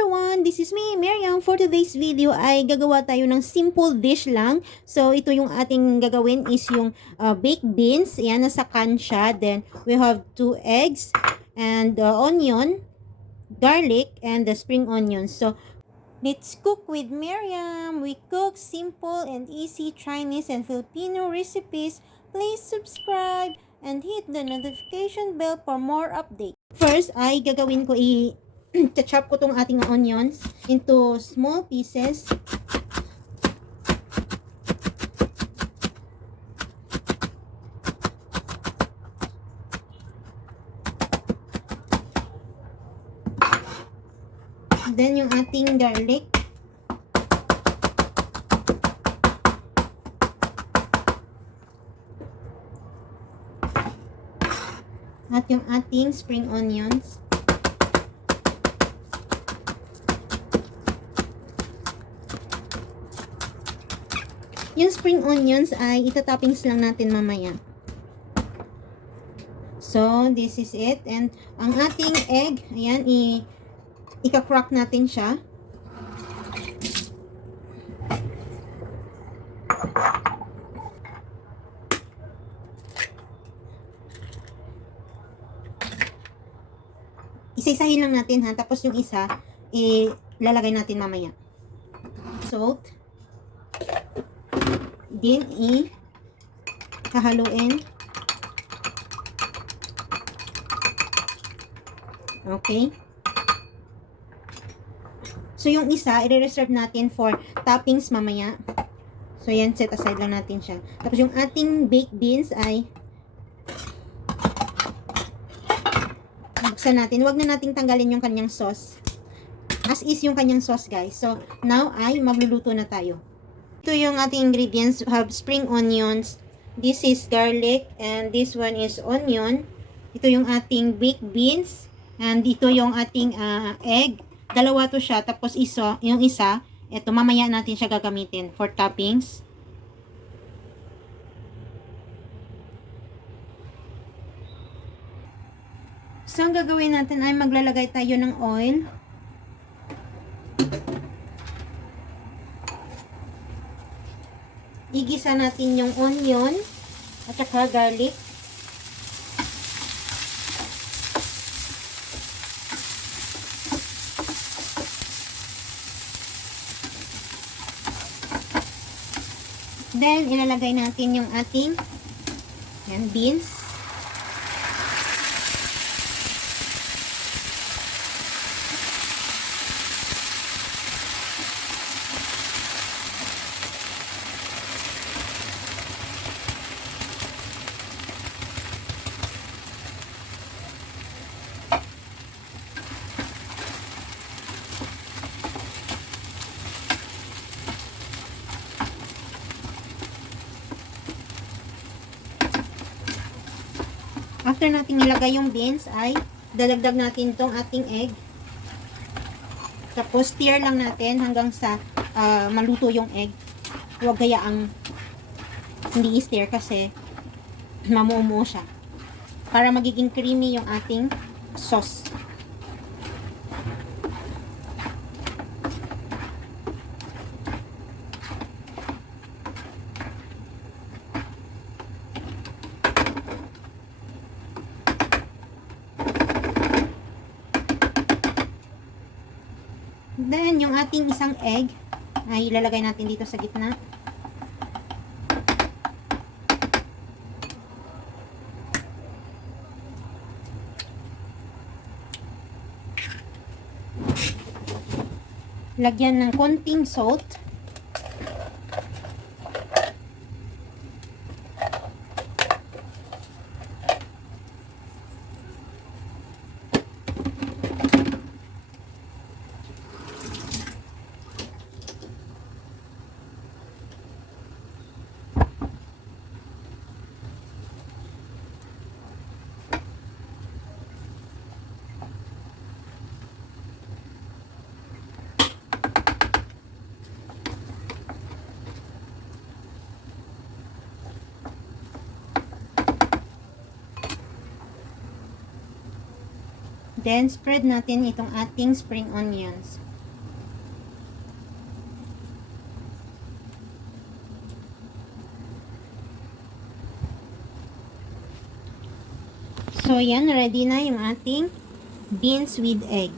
everyone! This is me, Miriam. For today's video ay gagawa tayo ng simple dish lang. So, ito yung ating gagawin is yung baked beans. Ayan, nasa can siya. Then, we have 2 eggs and onion, garlic, and the spring onions. So, let's cook with Miriam. We cook simple and easy Chinese and Filipino recipes. Please subscribe and hit the notification bell for more updates. First ay gagawin ko chop ko tong ating onions into small pieces. Then yung ating garlic. At yung ating spring onions. Yung spring onions ay itatoppings lang natin mamaya. So, this is it. And ang ating egg, ayan, ika-crack natin siya. Isa-isahin lang natin ha. Tapos yung isa, ilalagay natin mamaya. Salt. Then, kahaluin. Okay. So, yung isa, i-reserve natin for toppings mamaya. So, yan, set aside lang natin siya. Tapos, yung ating baked beans ay buksan natin. Huwag na nating tanggalin yung kanyang sauce. As is yung kanyang sauce, guys. So, now ay magluluto na tayo. Ito yung ating ingredients. We have spring onions. This is garlic. And this one is onion. Ito yung ating baked beans. And ito yung ating egg. Dalawa to siya. Tapos yung isa, ito mamaya natin siya gagamitin for toppings. So, ang gagawin natin ay maglalagay tayo ng oil. Igisa natin yung onion at saka garlic. Then, ilalagay natin yung ating beans. After natin ilagay yung beans, ay dadagdag natin tong ating egg. Tapos, stir lang natin hanggang sa maluto yung egg. Huwag gayaang hindi i-stir kasi mamumuo siya. Para magiging creamy yung ating sauce. Then, yung ating isang egg ay ilalagay natin dito sa gitna. Lagyan ng konting salt. Then, spread natin itong ating spring onions. So, yan, ready na yung ating beans with egg.